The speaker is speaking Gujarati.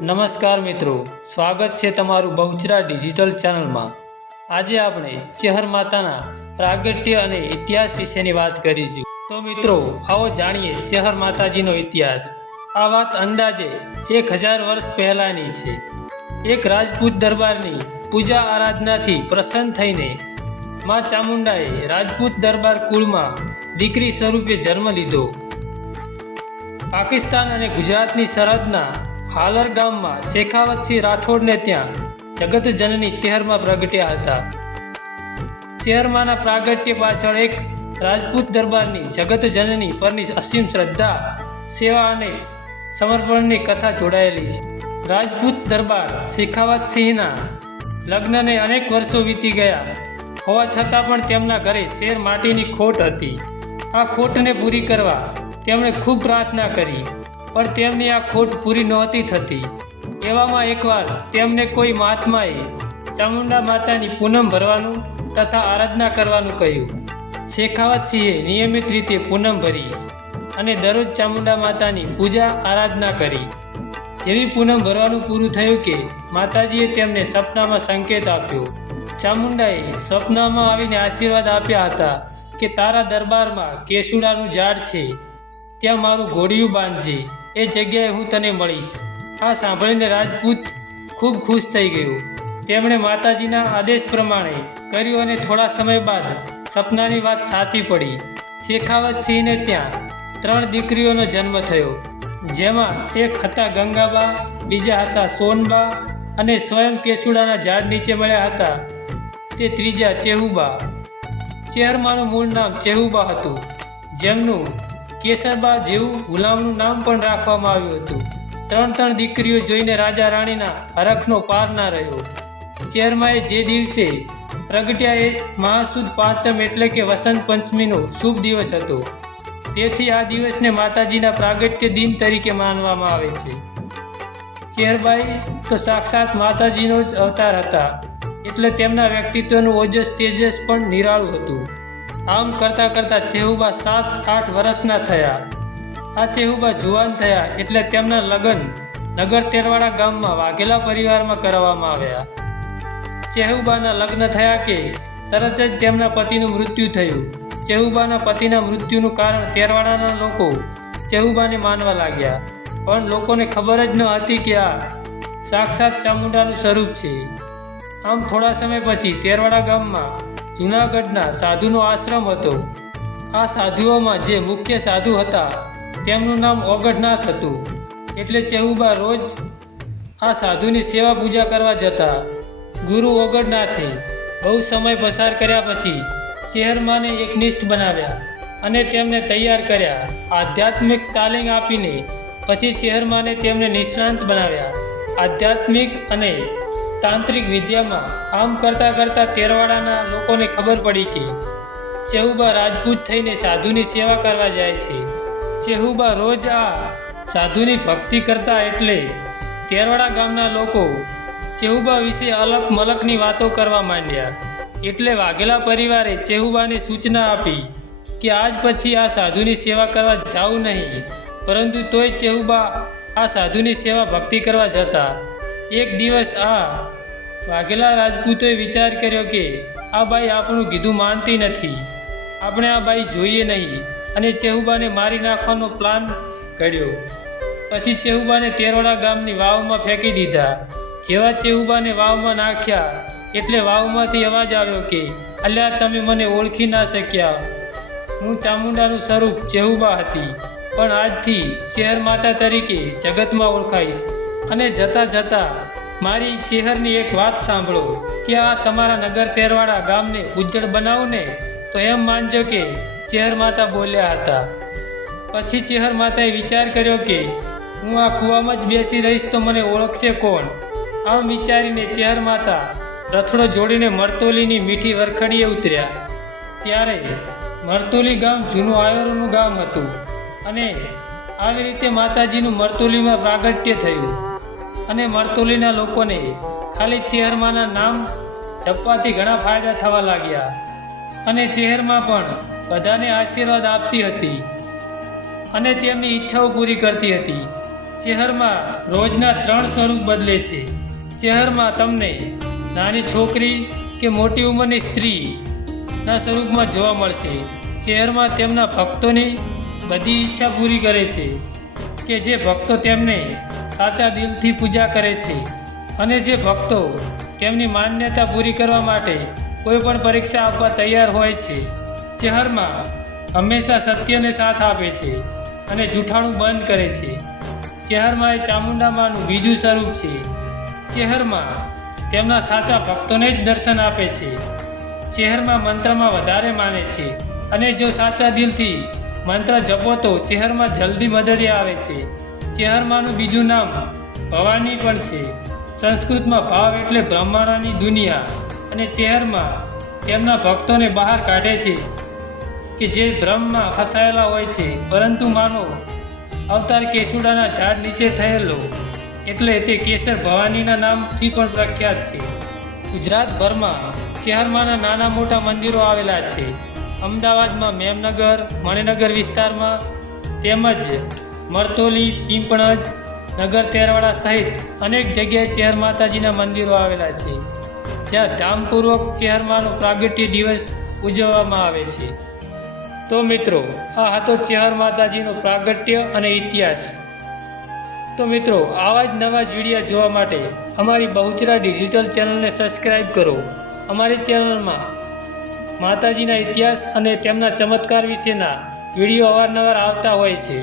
નમસ્કાર મિત્રો, સ્વાગત છે તમારું બહુચરા ડિજિટલ ચેનલમાં। આજે આપણે ચેહર માતાના પ્રાગટ્ય અને ઇતિહાસ વિશેની વાત કરીશું। તો મિત્રો આવો જાણીએ ચેહર માતાજીનો ઇતિહાસ। આ વાત અંદાજે 1000 વર્ષ પહેલાંની છે। એક રાજપૂત દરબારની પૂજા આરાધનાથી પ્રસન્ન થઈને મા ચામુંડાએ રાજપૂત દરબાર કુળમાં દીકરી સ્વરૂપે જન્મ લીધો। પાકિસ્તાન અને ગુજરાતની સરહદના હાલર ગામમાં શેખાવતસિંહ રાઠોડને ત્યાં જગત જનની ચેહરમાં પ્રગટ્યા હતા। ચેહરમાંના પ્રાગટ્ય પાછળ એક રાજપૂત દરબારની જગત જનની પરની અસીમ શ્રદ્ધા, સેવા અને સમર્પણની કથા જોડાયેલી છે। રાજપૂત દરબાર શેખાવતસિંહના લગ્નને અનેક વર્ષો વીતી ગયા હોવા છતાં પણ તેમના ઘરે શેર માટીની ખોટ હતી। આ ખોટને પૂરી કરવા તેમણે ખૂબ પ્રાર્થના કરી, પણ તેમની આ ખોટ પૂરી નહોતી થતી। એવામાં એકવાર તેમને કોઈ મહાત્માએ ચામુંડા માતાની પૂનમ ભરવાનું તથા આરાધના કરવાનું કહ્યું। શેખાવતસિંહે નિયમિત રીતે પૂનમ ભરી અને દરરોજ ચામુંડા માતાની પૂજા આરાધના કરી। જેવી પૂનમ ભરવાનું પૂરું થયું કે માતાજીએ તેમને સપનામાં સંકેત આપ્યો। ચામુંડાએ સપનામાં આવીને આશીર્વાદ આપ્યા હતા કે તારા દરબારમાં કેસુડાનું ઝાડ છે, ત્યાં મારું ઘોડિયું બાંધજે, એ જગ્યાએ હું તને મળીશ। આ સાંભળીને રાજપૂત ખૂબ ખુશ થઈ ગયો। તેમણે માતાજીના આદેશ પ્રમાણે કર્યું અને થોડા સમય બાદ સપનાની વાત સાચી પડી। શેખાવતસિંહને ત્યાં 3 દીકરીઓનો જન્મ થયો, જેમાં એક હતા ગંગાબા, બીજા હતા સોનબા અને સ્વયં કેસુડાના ઝાડ નીચે મળ્યા હતા તે ત્રીજા ચેહુબા। ચેહરમાંનું મૂળ નામ ચેહુબા હતું, જેમનું કેસરબા જેવું ગુલામનું નામ પણ રાખવામાં આવ્યું હતું। 3 દીકરીઓ જોઈને રાજા રાણીના હરખનો પાર ના રહ્યો। ચેહરમાએ જે દિવસે પ્રગટ્યા એ મહાસુદ પાંચમ એટલે કે વસંત પંચમીનો શુભ દિવસ હતો, તેથી આ દિવસને માતાજીના પ્રાગટ્ય દિન તરીકે માનવામાં આવે છે। ચેહરબાઈ તો સાક્ષાત માતાજીનો જ અવતાર હતા, એટલે તેમના વ્યક્તિત્વનું ઓજસ તેજસ પણ નિરાળું હતું। આમ કરતાં કરતાં ચેહુબા 7-8 વર્ષના થયા। આ ચેહુબા જુવાન થયા એટલે તેમના લગ્ન નગર તેરવાડા ગામમાં વાઘેલા પરિવારમાં કરવામાં આવ્યા। ચેહુબાના લગ્ન થયા કે તરત જ તેમના પતિનું મૃત્યુ થયું। ચેહુબાના પતિના મૃત્યુનું કારણ તેરવાડાના લોકો ચેહુબાને માનવા લાગ્યા, પણ લોકોને ખબર જ ન હતી કે આ સાક્ષાત ચામુંડાનું સ્વરૂપ છે। આમ થોડા સમય પછી તેરવાડા ગામમાં જૂનાગઢના સાધુનો આશ્રમ હતો। આ સાધુઓમાં જે મુખ્ય સાધુ હતા તેમનું નામ ઓગઢનાથ હતું, એટલે ચેહુબા રોજ આ સાધુની સેવા પૂજા કરવા જતા। ગુરુ ઓગઢનાથે બહુ સમય પસાર કર્યા પછી ચેહરમાને એકનિષ્ઠ બનાવ્યા અને તેમને તૈયાર કર્યા। આધ્યાત્મિક તાલીમ આપીને પછી ચેહરમાને તેમને નિષ્ણાંત બનાવ્યા આધ્યાત્મિક અને તાંત્રિક વિદ્યામાં। આમ કરતાં કરતાં તેરવાડાના લોકોને ખબર પડી કે ચેહુબા રાજપૂત થઈને સાધુની સેવા કરવા જાય છે। ચેહુબા રોજ આ સાધુની ભક્તિ કરતા, એટલે તેરવાડા ગામના લોકો ચેહુબા વિશે અલગ મલકની વાતો કરવા માંડ્યા। એટલે વાઘેલા પરિવારે ચેહુબાને સૂચના આપી કે આજ પછી આ સાધુની સેવા કરવા જાવું નહીં, પરંતુ તોય ચેહુબા આ સાધુની સેવા ભક્તિ કરવા જતા। એક દિવસ આ વાઘેલા રાજપૂતોએ વિચાર કર્યો કે આ બાઈ આપણું કીધું માનતી નથી, આપણે આ બાઈ જોઈએ નહીં, અને ચેહુબાને મારી નાખવાનો પ્લાન ઘડ્યો। પછી ચેહુબાને તેરવાડા ગામની વાવમાં ફેંકી દીધા। જેવા ચેહુબાને વાવમાં નાખ્યા એટલે વાવમાંથી અવાજ આવ્યો કે અલ્યા, તમે મને ઓળખી ના શક્યા, હું ચામુંડાનું સ્વરૂપ ચેહુબા હતી, પણ આજથી ચેહર માતા તરીકે જગતમાં ઓળખાઈશ। અને જતાં જતાં મારી ચેહરની એક વાત સાંભળો કે આ તમારા નગર તેરવાડા ગામને ઉજ્જડ બનાવું ને તો એમ માનજો કે ચેહર માતા બોલ્યા હતા। પછી ચેહર માતાએ વિચાર કર્યો કે હું આ કૂવામાં જ બેસી રહીશ તો મને ઓળખશે કોણ? આમ વિચારીને ચેહર માતા રથડો જોડીને મરતોલીની મીઠી વરખડીએ ઉતર્યા। ત્યારે મરતોલી ગામ જૂનું આયોરનું ગામ હતું, અને આવી રીતે માતાજીનું મરતોલીમાં પ્રાગટ્ય થયું, અને મરતોલીના લોકોને ખાલી ચેહરમાના નામ જપવાથી ઘણા ફાયદા થવા લાગ્યા, અને ચેહરમાં પણ બધાને આશીર્વાદ આપતી હતી અને તેમની ઈચ્છાઓ પૂરી કરતી હતી। ચેહરમાં રોજના 3 સ્વરૂપ બદલે છે. ચેહરમાં તમને નાની છોકરી કે મોટી ઉંમરની સ્ત્રીના સ્વરૂપમાં જોવા મળશે. ચેહરમાં તેમના ભક્તોની બધી ઈચ્છા પૂરી કરે છે કે જે ભક્તો તેમને સાચા દિલથી પૂજા કરે છે અને જે ભક્તો તેમની માન્યતા પૂરી કરવા માટે કોઈ પણ પરીક્ષા આપવા તૈયાર હોય છે. ચેહરમાં હંમેશા સત્યને સાથ આપે છે અને જૂઠાણું બંધ કરે છે. ચેહરમાં એ ચામુંડા માનું બીજું સ્વરૂપ છે. ચેહરમાં તેમના સાચા ભક્તોને જ દર્શન આપે છે. ચેહરમાં મંત્રમાં વધારે માને છે અને જો સાચા દિલથી મંત્ર જપો તો ચેહરમાં જલ્દી મદદે આવે છે. ચેહરમાંનું બીજું નામ ભવાની પણ છે. સંસ્કૃતમાં ભાવ એટલે બ્રહ્માંડની દુનિયા અને ચેહરમાં તેમના ભક્તોને બહાર કાઢે છે કે જે ભ્રમમાં ફસાયેલા હોય છે. પરંતુ માનો અવતાર કેસુડાના ઝાડ નીચે થયેલો એટલે તે કેસર ભવાનીના નામથી પણ પ્રખ્યાત છે. ગુજરાતભરમાં ચેહરમાંના નાના મોટા મંદિરો આવેલા છે. અમદાવાદમાં મેમનગર, મણિનગર વિસ્તારમાં તેમજ મરતોલી, પીંપણજ, નગર તેરવાડા સહિત અનેક જગ્યાએ ચેહર માતાજીના મંદિરો આવેલા છે જ્યાં ધામપૂર્વક ચેહરમાંનો પ્રાગટ્ય દિવસ ઉજવવામાં આવે છે. તો મિત્રો, આ હતો ચેહર માતાજીનો પ્રાગટ્ય અને ઇતિહાસ. તો મિત્રો, આવા જ નવા જ વિડીયો જોવા માટે અમારી બહુચરા ડિજિટલ ચેનલને સબસ્ક્રાઈબ કરો. અમારી ચેનલમાં માતાજીના ઇતિહાસ અને તેમના ચમત્કાર વિશેના વિડીયો અવારનવાર આવતા હોય છે.